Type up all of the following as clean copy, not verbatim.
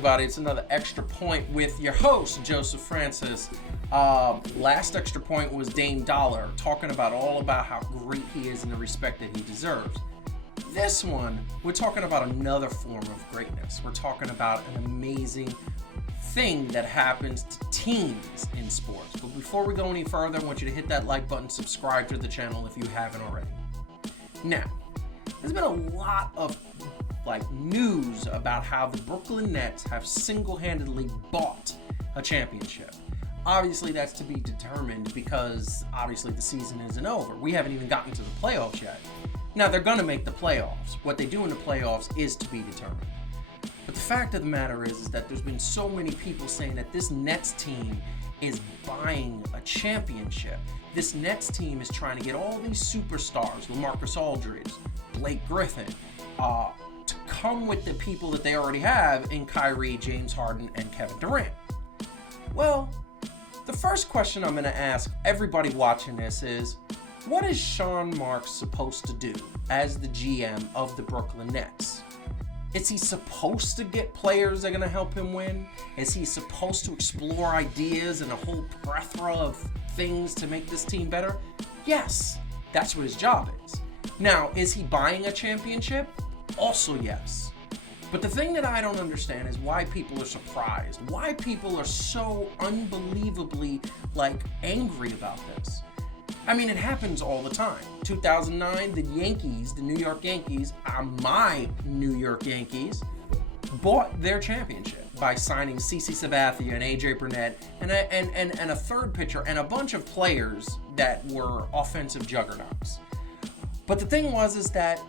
everybody? It's another Extra Point with your host, Joseph Francis. Last Extra Point was Dame Dollar, talking about all about how great he is and the respect that he deserves. This one, we're talking about another form of greatness. We're talking about an amazing thing that happens to teams in sports. But before we go any further, I want you to hit that like button, subscribe to the channel if you haven't already. Now, there's been a lot of news about how the Brooklyn Nets have single-handedly bought a championship. Obviously, that's to be determined because obviously the season isn't over. We haven't even gotten to the playoffs yet. Now, they're going to make the playoffs. What they do in the playoffs is to be determined. But the fact of the matter is that there's been so many people saying that this Nets team is buying a championship. This Nets team is trying to get all these superstars, LaMarcus Aldridge, Blake Griffin, to come with the people that they already have in Kyrie, James Harden, and Kevin Durant. Well, the first question I'm going to ask everybody watching this is, what is Sean Marks supposed to do as the GM of the Brooklyn Nets? Is he supposed to get players that are going to help him win? Is he supposed to explore ideas and a whole plethora of things to make this team better? Yes, that's what his job is. Now, is he buying a championship? Also yes. But the thing that I don't understand is why people are surprised, why people are so unbelievably angry about this. I mean, it happens all the time. 2009, the Yankees, the New York Yankees, my New York Yankees, bought their championship by signing CeCe Sabathia and AJ Burnett and a third pitcher and a bunch of players that were offensive juggernauts. But the thing was that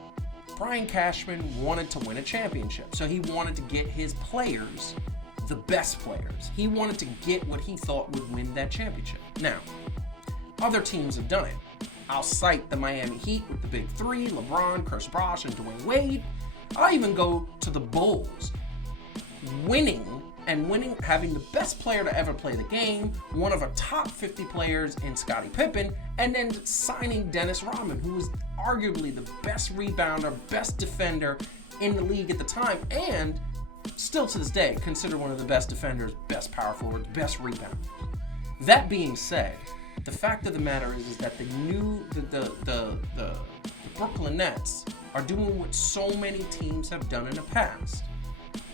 Brian Cashman wanted to win a championship, so he wanted to get his players, the best players. He wanted to get what he thought would win that championship. Now, other teams have done it. I'll cite the Miami Heat with the big three, LeBron, Chris Bosh, and Dwayne Wade. I'll even go to the Bulls, winning, having the best player to ever play the game, one of a top 50 players in Scottie Pippen, and then signing Dennis Rodman, who was arguably the best rebounder, best defender in the league at the time, and still to this day, considered one of the best defenders, best power forwards, best rebounders. That being said, the fact of the matter is that the Brooklyn Nets are doing what so many teams have done in the past.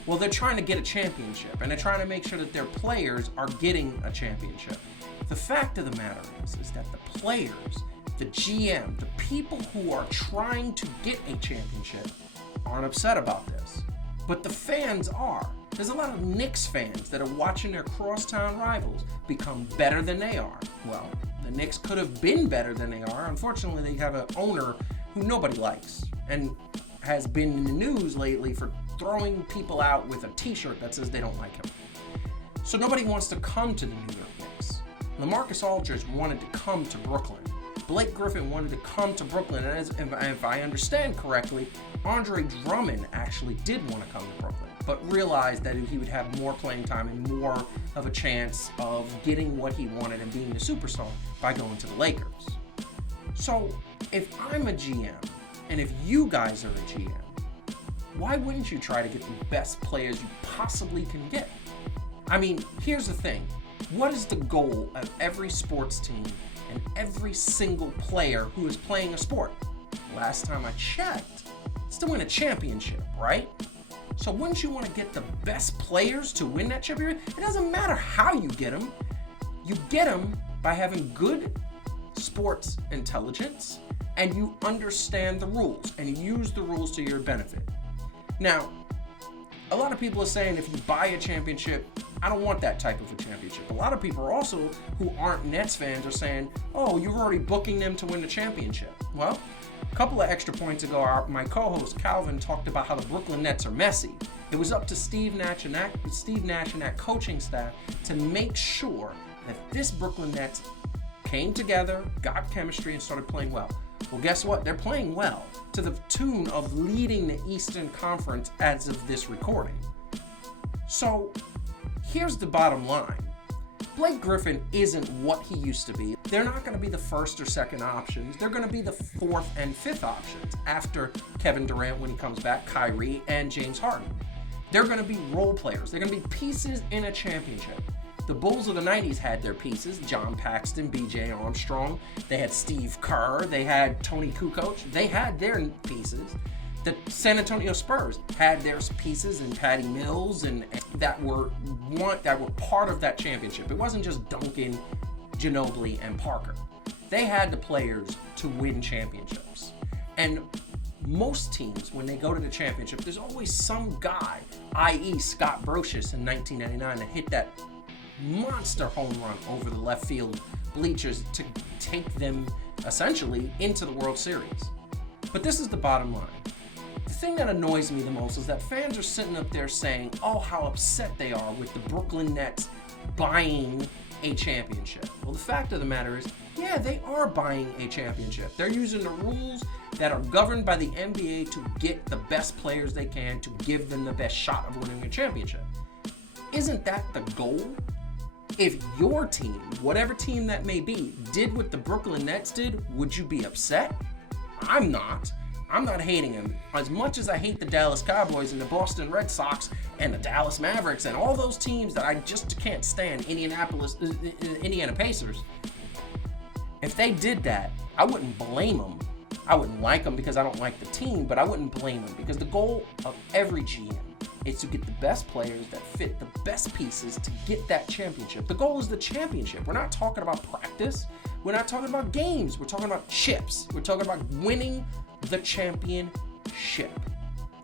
Well, they're trying to get a championship, and they're trying to make sure that their players are getting a championship. The fact of the matter is that the players, the GM, the people who are trying to get a championship aren't upset about this. But the fans are. There's a lot of Knicks fans that are watching their crosstown rivals become better than they are. Well, the Knicks could have been better than they are. Unfortunately, they have an owner who nobody likes and has been in the news lately for throwing people out with a t-shirt that says they don't like him. So nobody wants to come to the New York Knicks. LaMarcus Aldridge wanted to come to Brooklyn. Blake Griffin wanted to come to Brooklyn, and if I understand correctly, Andre Drummond actually did want to come to Brooklyn, but realized that he would have more playing time and more of a chance of getting what he wanted and being a superstar by going to the Lakers. So if I'm a GM, and if you guys are a GM, why wouldn't you try to get the best players you possibly can get? I mean, here's the thing. What is the goal of every sports team and every single player who is playing a sport? Last time I checked, it's to win a championship, right? So wouldn't you want to get the best players to win that championship? It doesn't matter how you get them. You get them by having good sports intelligence, and you understand the rules, and you use the rules to your benefit. Now, a lot of people are saying if you buy a championship, I don't want that type of a championship. A lot of people are also, who aren't Nets fans, are saying, oh, you're already booking them to win the championship. Well, a couple of extra points ago, my co-host Calvin talked about how the Brooklyn Nets are messy. It was up to Steve Nash and that coaching staff to make sure that this Brooklyn Nets came together, got chemistry, and started playing well. Well, guess what? They're playing well, to the tune of leading the Eastern Conference as of this recording. So, here's the bottom line. Blake Griffin isn't what he used to be. They're not going to be the first or second options. They're going to be the fourth and fifth options after Kevin Durant when he comes back, Kyrie, and James Harden. They're going to be role players. They're going to be pieces in a championship. The Bulls of the 90s had their pieces. John Paxson, B.J. Armstrong. They had Steve Kerr. They had Tony Kukoc. They had their pieces. The San Antonio Spurs had their pieces, and Patty Mills, and that were part of that championship. It wasn't just Duncan, Ginobili, and Parker. They had the players to win championships. And most teams, when they go to the championship, there's always some guy, i.e. Scott Brocious in 1999, that hit that monster home run over the left field bleachers to take them essentially into the World Series. But this is the bottom line. The thing that annoys me the most is that fans are sitting up there saying, oh, how upset they are with the Brooklyn Nets buying a championship. Well, the fact of the matter is, yeah, they are buying a championship. They're using the rules that are governed by the NBA to get the best players they can to give them the best shot of winning a championship. Isn't that the goal? If your team, whatever team that may be, did what the Brooklyn Nets did, would you be upset? I'm not. I'm not hating them. As much as I hate the Dallas Cowboys and the Boston Red Sox and the Dallas Mavericks and all those teams that I just can't stand, Indiana Pacers, if they did that, I wouldn't blame them. I wouldn't like them because I don't like the team, but I wouldn't blame them because the goal of every GM is to get the best players that fit the best pieces to get that championship. The goal is the championship. We're not talking about practice. We're not talking about games. We're talking about chips. We're talking about winning the championship.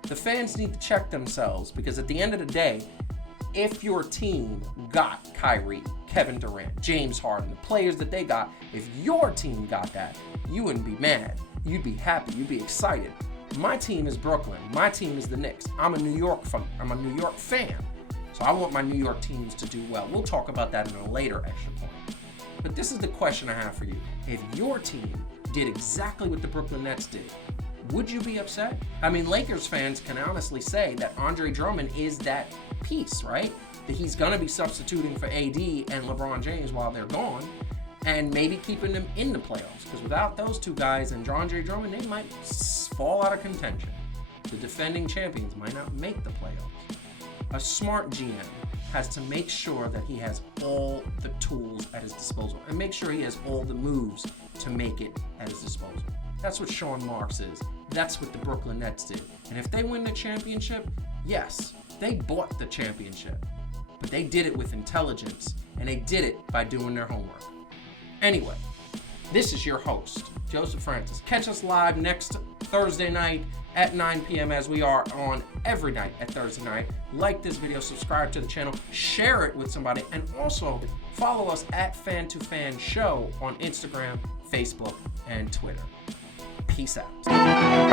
The fans need to check themselves because at the end of the day, if your team got Kyrie, Kevin Durant, James Harden, the players that they got, if your team got that, you wouldn't be mad. You'd be happy. You'd be excited. My team is Brooklyn. My team is the Knicks. I'm a New York fan. So I want my New York teams to do well. We'll talk about that in a later extra point. But this is the question I have for you. If your team did exactly what the Brooklyn Nets did, would you be upset? I mean, Lakers fans can honestly say that Andre Drummond is that piece, right? That he's going to be substituting for AD and LeBron James while they're gone, and maybe keeping them in the playoffs. Because without those two guys and Andre Drummond, they might fall out of contention. The defending champions might not make the playoffs. A smart GM has to make sure that he has all the tools at his disposal and make sure he has all the moves to make it at his disposal. That's what Sean Marks is. That's what the Brooklyn Nets did. And if they win the championship, yes, they bought the championship. But they did it with intelligence, and they did it by doing their homework. Anyway, this is your host, Joseph Francis. Catch us live next Thursday night at 9 p.m. as we are on every night at Thursday night. Like this video, subscribe to the channel, share it with somebody, and also follow us at Fan2Fan Show on Instagram, Facebook, and Twitter. Peace out.